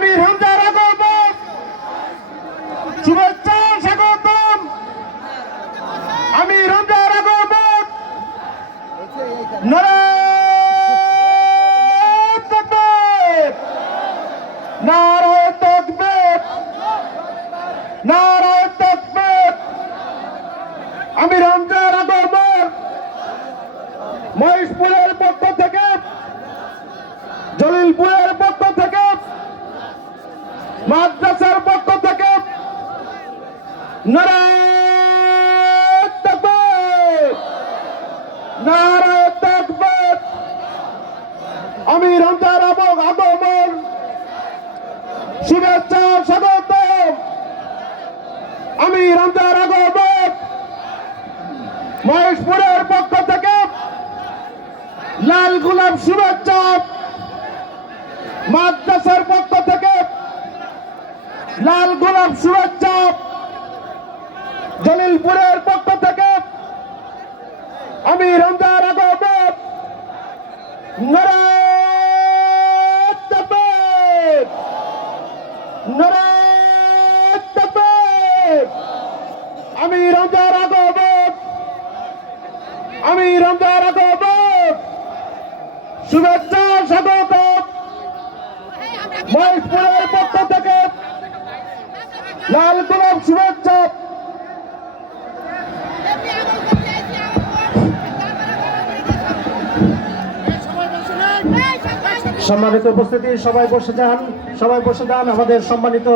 আমির হামজার আগমন শুভেচ্ছা স্বাগতম। আমির হামজার আগমন নারায়ে তাকবীর, নারায়ে তাকবীর, নারায়ে তাকবীর। আমির হামজার আগমন মহেশপুরের পক্ষ থেকে, জলিলপুরের পক্ষ থেকে, মাদ্রাসার পক্ষ থেকে নারায়ে তাকবীর, নারায়ে তাকবীর। আমির হামজার আগমন শুভেচ্ছা স্বাগতম। আমির হামজার আগমন মহেশপুরের পক্ষ থেকে লাল গোলাপ শুভেচ্ছা, মাদ্রাসার পক্ষ থেকে লাল গোলাপ শুভেচ্ছা, জলিলপুরের পক্ষ থেকে আমির হামজার আগমন নারায়ে তাকবীর, নারায়ে তাকবীর। আমির হামজার আগমন, আমির হামজার আগমন শুভেচ্ছা স্বাগতম। মহেশপুরের পক্ষ থেকে লাল গোলাপ শুভেচ্ছা। সম্মানিত উপস্থিতি, সবাই বসে যান, সবাই বসে যান। আমাদের সম্মানিত